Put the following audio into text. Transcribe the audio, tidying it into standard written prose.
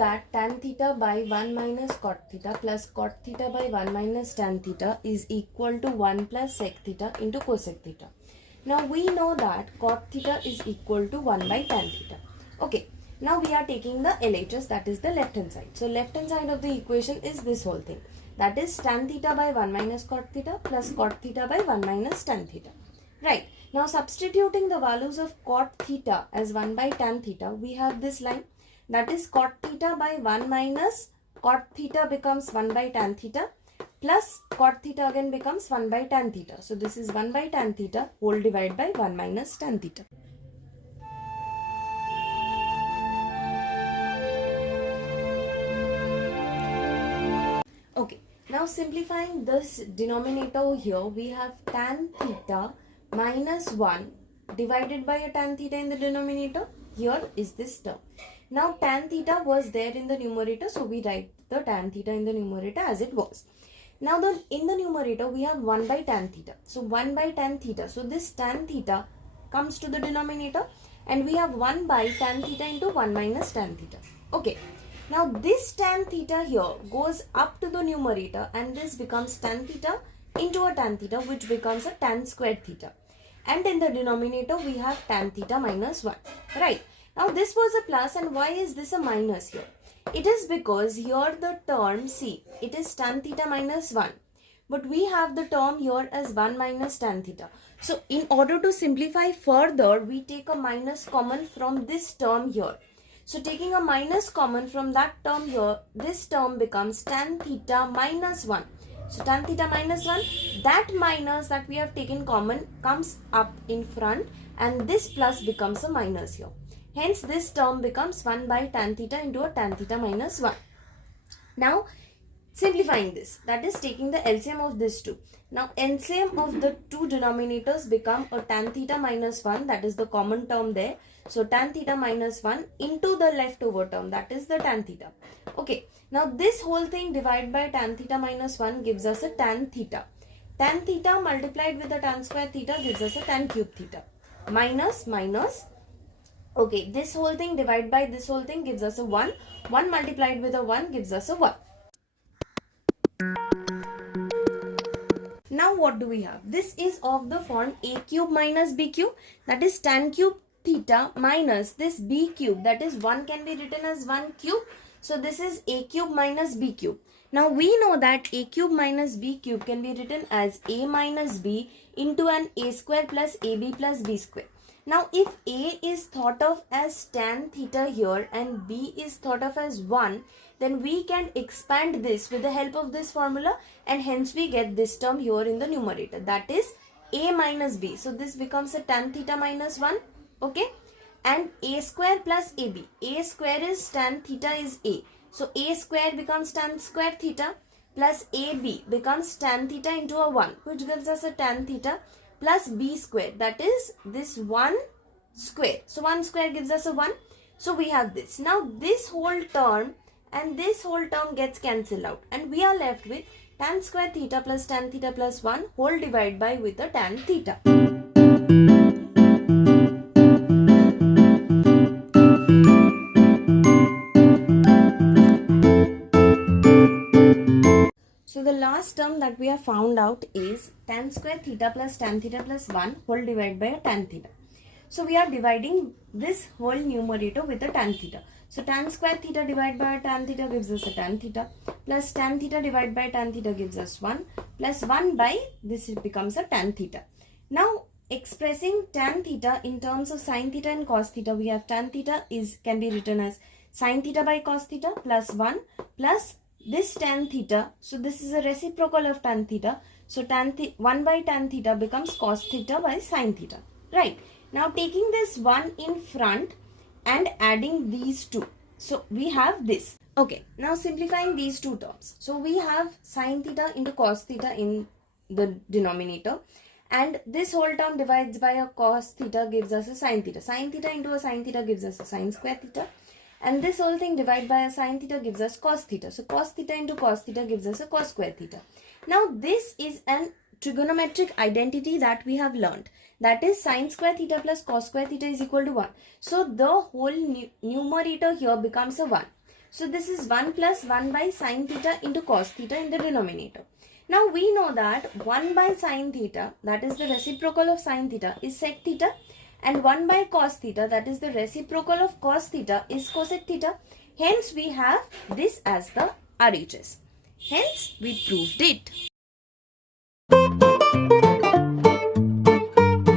that tan theta by 1 minus cot theta plus cot theta by 1 minus tan theta is equal to 1 plus sec theta into cosec theta. Now we know that cot theta is equal to 1 by tan theta. Okay, now we are taking the LHS, that is the left hand side. So left hand side of the equation is this whole thing. That is tan theta by 1 minus cot theta plus cot theta by 1 minus tan theta. Right. Now substituting the values of cot theta as 1 by tan theta, we have this line. That is cot theta by 1 minus cot theta becomes 1 by tan theta plus cot theta again becomes 1 by tan theta. So this is 1 by tan theta whole divided by 1 minus tan theta. Okay, now simplifying this denominator here, we have tan theta minus 1 divided by a tan theta in the denominator. Here is this term. Now tan theta was there in the numerator, so we write the tan theta in the numerator as it was. Now in the numerator we have 1 by tan theta. So 1 by tan theta. So this tan theta comes to the denominator and we have 1 by tan theta into 1 minus tan theta. Okay. Now this tan theta here goes up to the numerator and this becomes tan theta into a tan theta, which becomes a tan squared theta. And in the denominator we have tan theta minus 1. Right. Now this was a plus, and why is this a minus here? It is because here the term, see, it is tan theta minus 1. But we have the term here as 1 minus tan theta. So in order to simplify further, we take a minus common from this term here. So taking a minus common from that term here, this term becomes tan theta minus 1. So tan theta minus 1, that minus that we have taken common comes up in front and this plus becomes a minus here. Hence this term becomes 1 by tan theta into a tan theta minus 1. Now simplifying this, that is taking the LCM of this two. Now LCM of the two denominators become a tan theta minus 1, that is the common term there. So tan theta minus 1 into the leftover term, that is the tan theta. Okay, now this whole thing divided by tan theta minus 1 gives us a tan theta. Tan theta multiplied with the tan square theta gives us a tan cube theta. Minus, minus. Okay, this whole thing divided by this whole thing gives us a 1. 1 multiplied with a 1 gives us a 1. Now what do we have? This is of the form a cube minus b cube, that is tan cube theta minus this b cube, that is 1 can be written as 1 cube. So this is a cube minus b cube. Now we know that a cube minus b cube can be written as a minus b into an a square plus ab plus b square. Now if a is thought of as tan theta here and b is thought of as 1, then we can expand this with the help of this formula and hence we get this term here in the numerator, that is a minus b. So this becomes a tan theta minus 1. Okay, and a square plus ab. A square is tan theta is a. So a square becomes tan square theta plus ab becomes tan theta into a 1, which gives us a tan theta plus b square, that is this 1 square. So 1 square gives us a 1. So we have this. Now this whole term and this whole term gets cancelled out and we are left with tan square theta plus 1 whole divided by with the tan theta. So the last term that we have found out is tan square theta plus 1 whole divided by a tan theta. So we are dividing this whole numerator with a tan theta. So tan square theta divided by a tan theta gives us a tan theta plus tan theta divided by tan theta gives us 1 plus 1 by this becomes a tan theta. Now expressing tan theta in terms of sin theta and cos theta, we have tan theta can be written as sin theta by cos theta plus 1 plus this tan theta. So this is a reciprocal of tan theta. So 1 by tan theta becomes cos theta by sin theta. Right. Now taking this 1 in front and adding these two. So we have this. Okay. Now simplifying these two terms. So we have sin theta into cos theta in the denominator. And this whole term divides by a cos theta gives us a sin theta. Sin theta into a sin theta gives us a sin square theta. And this whole thing divided by a sin theta gives us cos theta. So cos theta into cos theta gives us a cos square theta. Now this is an trigonometric identity that we have learned. That is sin square theta plus cos square theta is equal to 1. So the whole numerator here becomes a 1. So this is 1 plus 1 by sine theta into cos theta in the denominator. Now we know that 1 by sine theta, that is the reciprocal of sine theta, is sec theta, and 1 by cos theta, that is the reciprocal of cos theta, is cosec theta. Hence we have this as the RHS. Hence we proved it.